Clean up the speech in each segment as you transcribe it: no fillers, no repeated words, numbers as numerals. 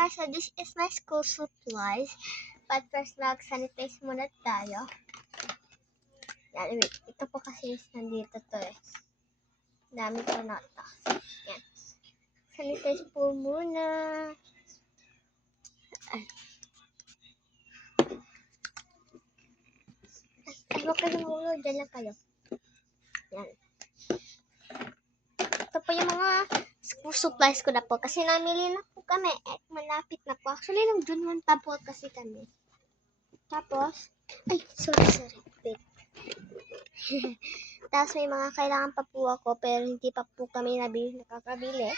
guys, so this is my school supplies. But first, mag-sanitize muna tayo. Yan, wait. Ito po kasi is nandito to eh. Dami ko na ito. Yan. Sanitize po muna. Ay, huwag kayo mahulog. Diyan lang kayo. Yan. Ito po yung mga school supplies ko na po. Kasi namili na po kami. At malapit na po. Actually, nung June 1 pa po kasi kami. Tapos, ay, sorry. Wait. Tapos may mga kailangan pa po ako pero hindi pa po kami nakakabili.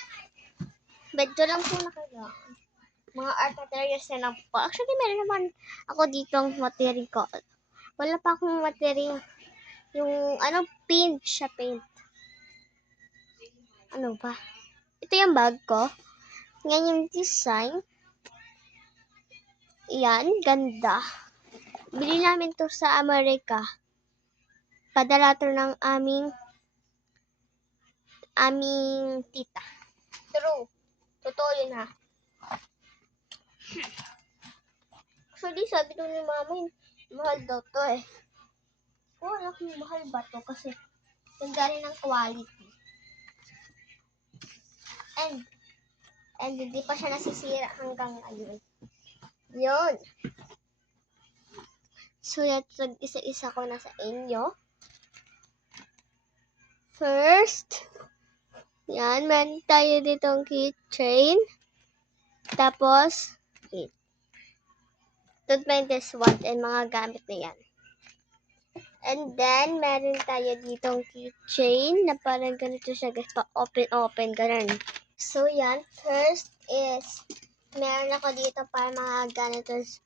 Medyo lang po na kailangan. Mga art materials na lang po. Actually, meron naman ako dito ang material. Wala pa akong material. Yung paint siya, paint. Ano ba? Ito yung bag ko. Ngayon yung design. Yan, ganda. Bili namin to sa Amerika. Padala to ng aming tita. True. Totoo yun ha. Actually, sabi to ni mama, mahal daw to eh. Kung alam kung mahal ba to kasi ganda rin ng quality. And hindi pa siya nasisira hanggang ngayon. Yun. So, isa-isa ko na sa inyo. First, yan, meron tayo ditong keychain. Tapos, toothpaste swat and mga gamit na yan. And then, meron tayo ditong keychain na parang ganito siya guys, pa-open, ganun. So, yan. First is, meron ako dito para mga ganitors.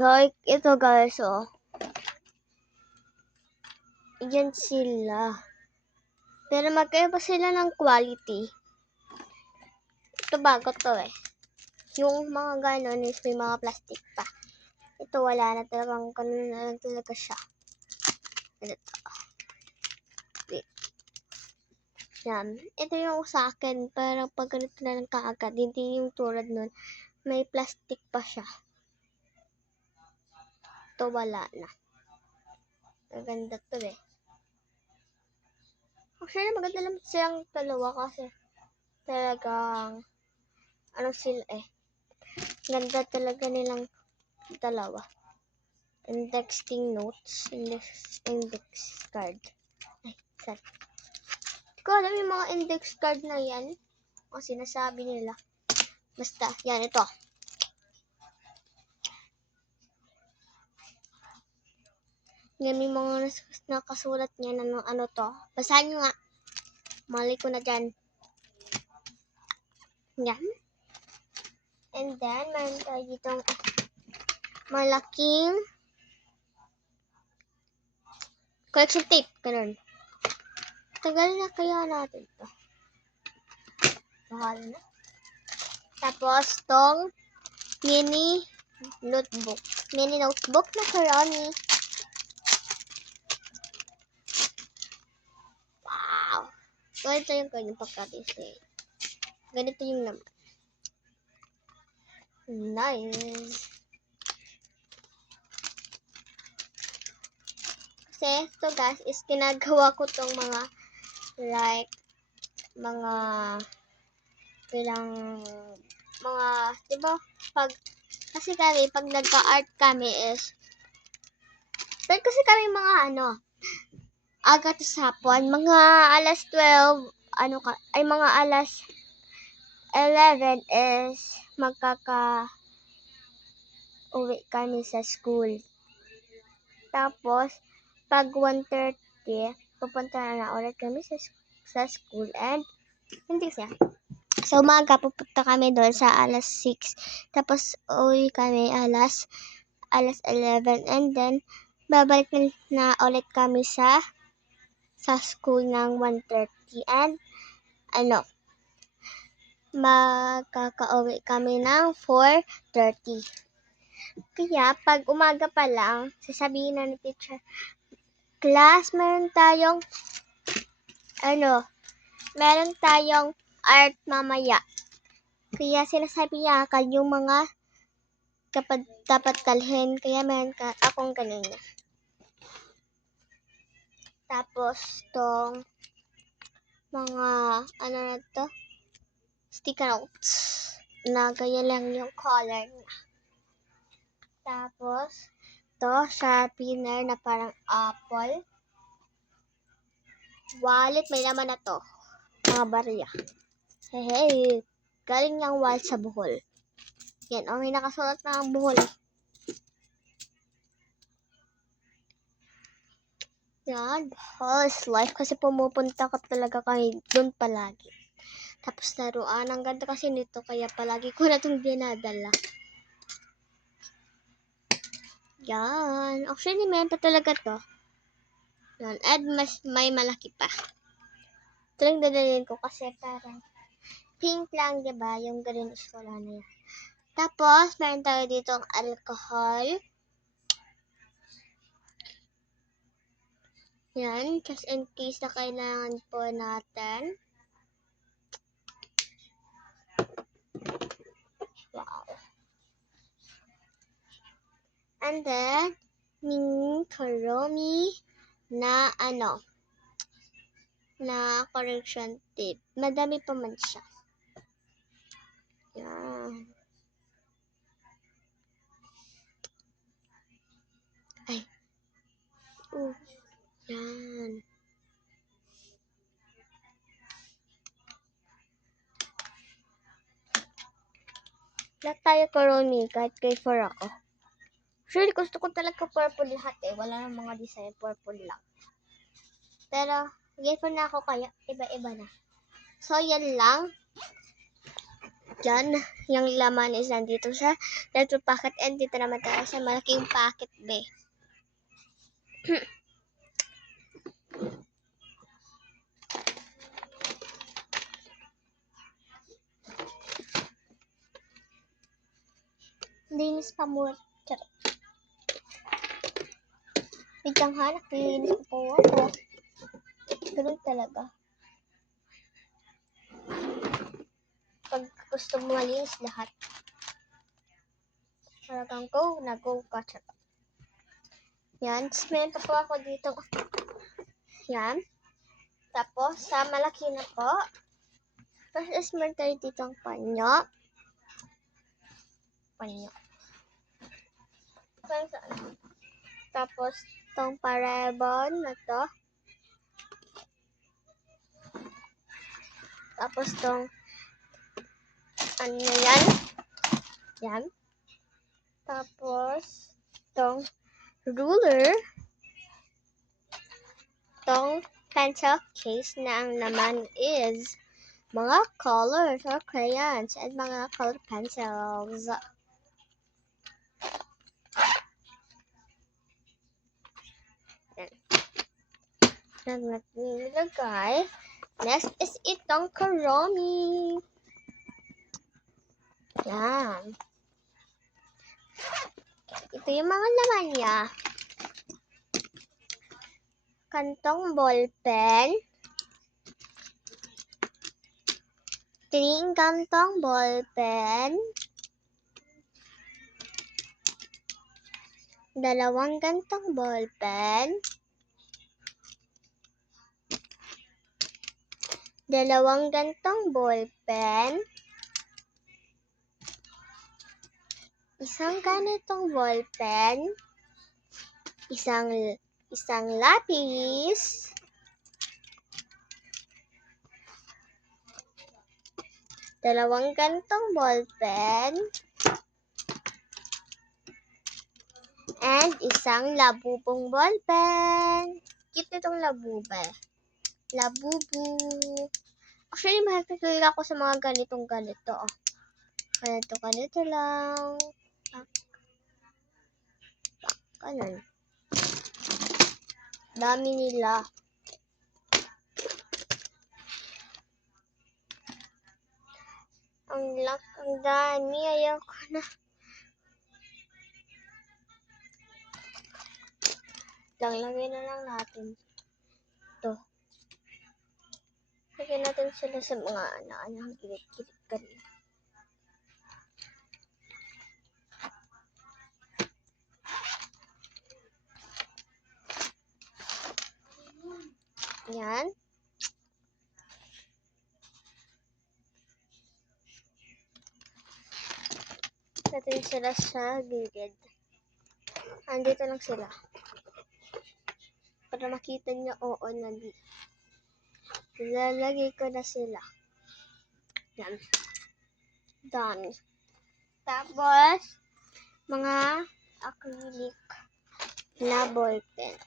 Like, ito guys, oh. Yan sila. Pero magkaiba sila ng quality. Ito bago to eh. Yung mga ganon is may mga plastic pa. Ito wala na talagang ganun na lang talaga siya. Ito. Wait. Yan. Ito yung sa akin. Parang pag ganito na lang kaagad. Hindi yung tulad nun. May plastic pa siya. Ito wala na. Maganda to eh. Actually, maganda lang silang dalawa kasi talagang sila eh. Ganda talaga nilang dalawa. Indexing notes. Index card. Ay, sorry. Hindi ko alam yung mga index card na yan. O sinasabi nila. Basta, yan, ito. Yan, may mga nakasulat niya na ano to. Basahin nyo nga. Mali ko na dyan. Yan. And then, meron tayo ditong malaking collection tape. Ganun. Tagal na kaya natin to. Mahal na. Tapos, tong mini notebook. Mini notebook na karami. Wow! Ganito yung kanyang pagka-design. Ganito yung naman. Nice. Kasi ito guys is ginagawa ko tong mga like mga diba kasi kami pag nagka-art kami is kasi kami mga aga to sapon, mga alas 12 mga alas 11 is uwi kami sa school. Tapos pag 1:30 pupunta na ulit kami sa school and hindi siya. Sa umaga pupunta kami doon sa alas 6. Tapos uwi kami alas 11 and then babalik na ulit kami sa school ng 1:30 and magkakauwi kami ng 4:30. Kaya pag umaga pa lang sasabihin na ni teacher, class, meron tayong art mamaya. Kaya sinasabi niya yung mga kapag dapat dalhin. Kaya meron akong ganun. Tapos, tong mga, ano na to? Sticker notes. Na ganyan lang yung color niya. Tapos, to, sharpener na parang apple. Wallet, may naman na to. Mga barya. Hey, galing niyang wallet sa Bohol. Yan, may nakasulat na ang Bohol. Yan, Bohol's life. Kasi pumupunta ka talaga kami doon palagi. Tapos laruan, ang ganda kasi nito. Kaya palagi ko na itong dinadala. Yan. Actually, meron pa talaga to. Yan. And may malaki pa. Ito lang dadalhin ko kasi parang pink lang, diba? Yung green is wala na yan. Tapos, meron tayo dito ang alcohol. Yan. Just in case na kailangan po natin. Wow. And then, mini Kuromi na na correction tape. Madami pa man siya. Yan. Ay. Yan. Lahat tayo Kuromi, kahit kay 4 ako. Actually, gusto ko talaga purple lahat Wala nang mga design, purple lang. Pero, gay na ako kaya iba-iba na. So, yan lang. Diyan, yung laman is nandito sa little packet and dito naman tayo sa malaking packet, be. Linis pa mo. Charot. Biglang hanap, linis ko po ako. Ganun talaga. Pag gusto mo malinis lahat. Talagang go ka. Charot. Yan. Meron pa po ako dito. Yan. Tapos, sa malaki na po. Tapos, meron tayo dito ang panyo. Tapos, itong parabon na to. Tapos, itong yan. Yan. Tapos, itong ruler. Itong pencil case na ang naman is mga colors or crayons and mga color pencils. Yan natin nilagay. Next is itong Kuromi. Yan. Ito yung mga laman niya. Kantong ballpen. 3 kantong ballpen. 2 kantong ballpen. 2 gantong ballpen. 1 ganitong ballpen. Isang lapis. 2 gantong ballpen. And isang labubong ballpen. Cute nitong labuba. Labubu. Actually, mahal talaga ako sa mga ganito. Ganito lang. Ganun. Dami nila. Ang dami. Ayoko na. Lagay na lang natin. Ito. Lagyan natin sila sa mga gilid-gilid kanina. Yan. Natin sila sa gilid. Andito lang sila. Para makita niyo, oo, lalagay ko na sila. Yan. Done. Tapos, mga acrylic na ballpen.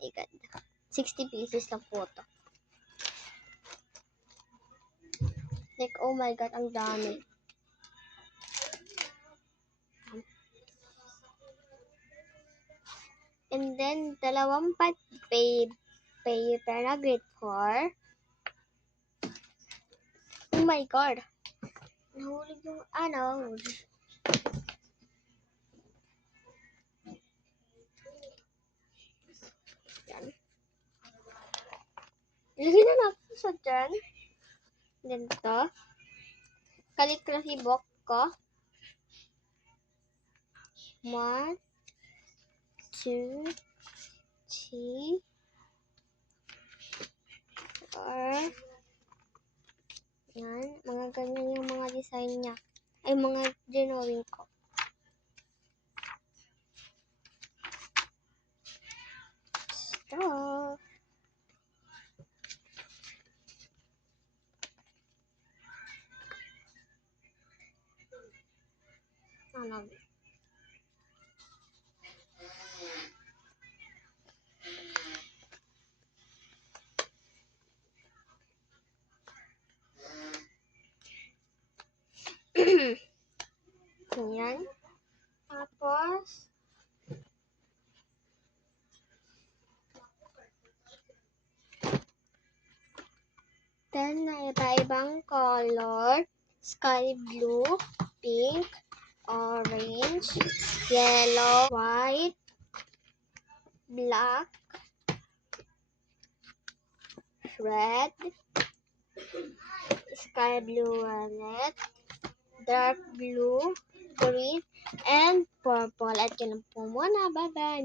Ay, ganda. 60 pieces lang po ito. Like, oh my God, ang dami. And then, dalawang paper na grade 4. Oh my God. Nahulog yung ano. Yan. Ilagay na natin sa dyan. Ganito. Calligraphy book ko. 1, 2, 3, 4. Yan. Mga ganyan yung mga design niya. Ay, mga drawing ko. Stop. Ano? Yan. Tapos, then, na iba-ibang color. Sky blue, pink, orange, yellow, white, black, red, sky blue violet, dark blue, green, and purple. At yun po muna. Bye-bye.